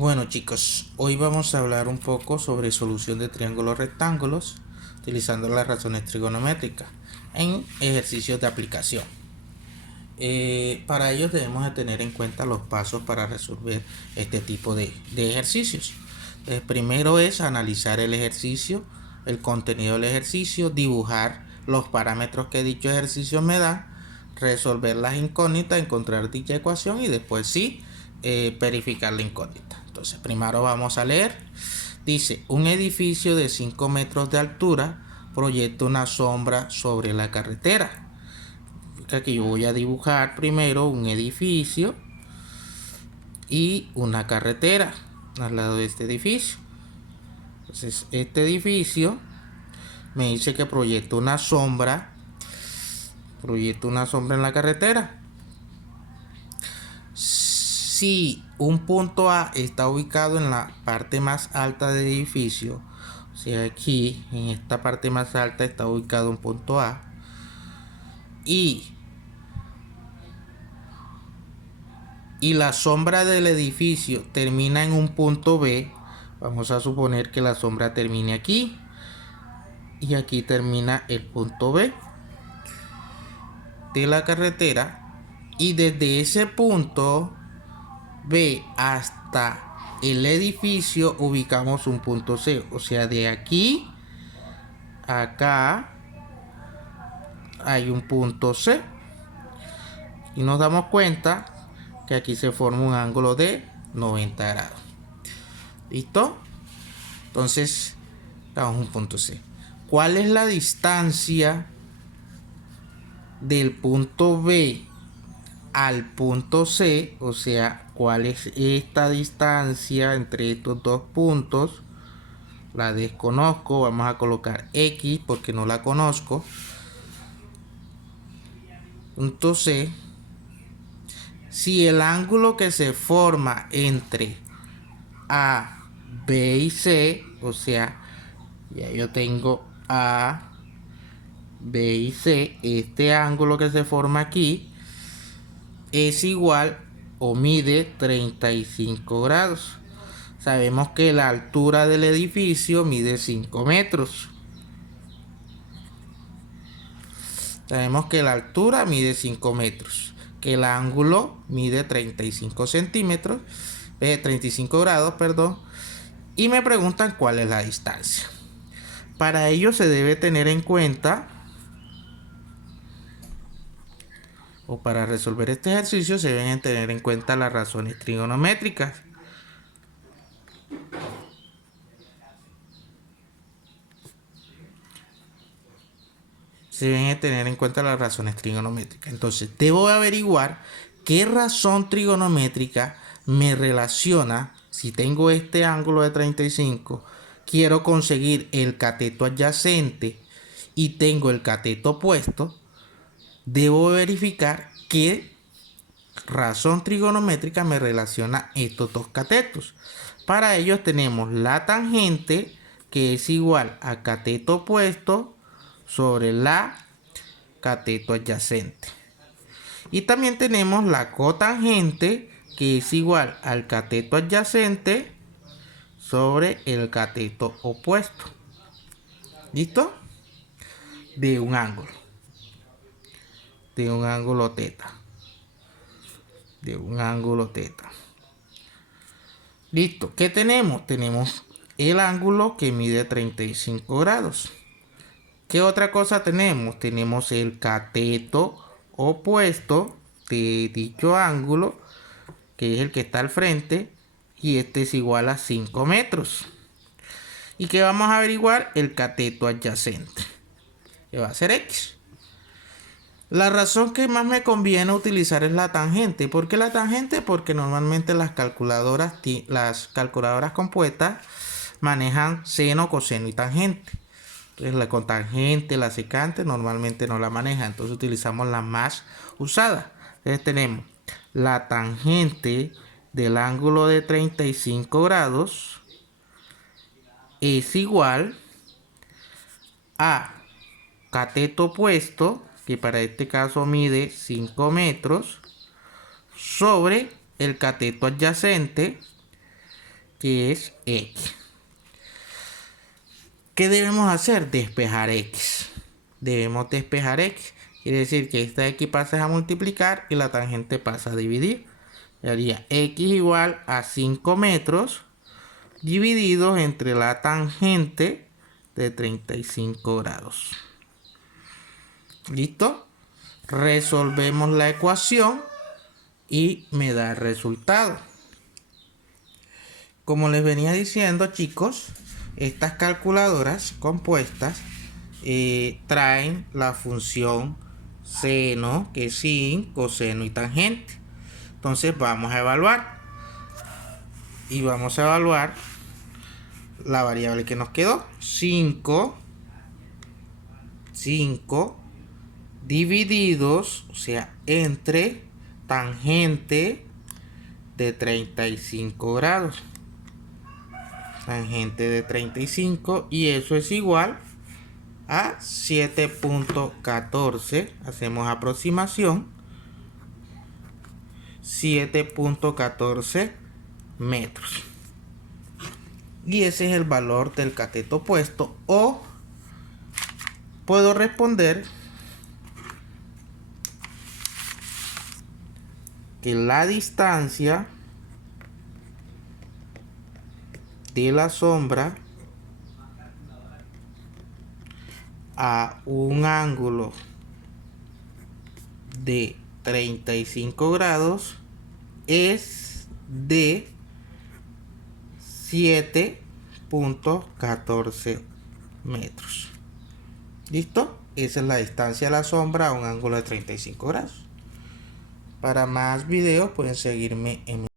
Bueno chicos, hoy vamos a hablar un poco sobre solución de triángulos rectángulos utilizando las razones trigonométricas en ejercicios de aplicación. Para ello debemos de tener en cuenta los pasos para resolver este tipo de ejercicios. Primero es analizar el ejercicio, el contenido del ejercicio, dibujar los parámetros que dicho ejercicio me da, resolver las incógnitas, encontrar dicha ecuación y después sí verificar la incógnita. Entonces primero vamos a leer. Dice, un edificio de 5 metros de altura proyecta una sombra sobre la carretera. Aquí yo voy a dibujar primero un edificio y una carretera al lado de este edificio. Entonces este edificio me dice que proyecta una sombra en la carretera. Si un punto A está ubicado en la parte más alta del edificio, o sea, aquí en esta parte más alta está ubicado un punto A, y la sombra del edificio termina en un punto B, vamos a suponer que la sombra termine aquí y aquí termina el punto B de la carretera, y desde ese punto B hasta el edificio ubicamos un punto C, o sea, de aquí a acá hay un punto C y nos damos cuenta que aquí se forma un ángulo de 90 grados. ¿Listo? Entonces damos un punto C. ¿Cuál es la distancia del punto B al punto C? O sea, ¿cuál es esta distancia entre estos dos puntos? La desconozco, vamos a colocar X porque no la conozco. Punto C. Si el ángulo que se forma entre A, B y C, o sea, ya yo tengo A, B y C, este ángulo que se forma aquí es igual o mide 35 grados. Sabemos que la altura del edificio mide 5 metros. Sabemos que la altura mide 5 metros, que el ángulo mide 35 centímetros, 35 grados, perdón, y me preguntan cuál es la distancia. Para ello se debe tener en cuenta, o para resolver este ejercicio se deben tener en cuenta las razones trigonométricas. Se deben tener en cuenta las razones trigonométricas. Entonces, debo averiguar qué razón trigonométrica me relaciona. Si tengo este ángulo de 35, quiero conseguir el cateto adyacente y tengo el cateto opuesto, debo verificar qué razón trigonométrica me relaciona estos dos catetos. Para ello tenemos la tangente, que es igual a cateto opuesto sobre la cateto adyacente. Y también tenemos la cotangente, que es igual al cateto adyacente sobre el cateto opuesto. ¿Listo? De un ángulo. De un ángulo teta. De un ángulo teta. Listo. ¿Qué tenemos? Tenemos el ángulo que mide 35 grados. ¿Qué otra cosa tenemos? Tenemos el cateto opuesto de dicho ángulo, que es el que está al frente, y este es igual a 5 metros. ¿Y qué vamos a averiguar? El cateto adyacente, que va a ser X. La razón que más me conviene utilizar es la tangente. ¿Por qué la tangente? Porque normalmente las calculadoras compuestas manejan seno, coseno y tangente. Entonces la cotangente, la secante normalmente no la maneja, entonces utilizamos la más usada. Entonces tenemos la tangente del ángulo de 35 grados es igual a cateto opuesto, que para este caso mide 5 metros, sobre el cateto adyacente, que es X. ¿Qué debemos hacer? Despejar X. Debemos despejar X. Quiere decir que esta X pasa a multiplicar y la tangente pasa a dividir. Sería X igual a 5 metros divididos entre la tangente de 35 grados. ¿Listo? Resolvemos la ecuación y me da el resultado. Como les venía diciendo, chicos, estas calculadoras compuestas traen la función seno, que es sin, coseno y tangente. Entonces vamos a evaluar. Y vamos a evaluar la variable que nos quedó. 5 divididos, o sea, entre tangente de 35 grados. Tangente de 35, y eso es igual a 7.14. Hacemos aproximación. 7.14 metros. Y ese es el valor del cateto opuesto. O puedo responder que la distancia de la sombra a un ángulo de 35 grados es de 7.14 metros. ¿Listo? Esa es la distancia de la sombra a un ángulo de 35 grados. Para más videos pueden seguirme en mi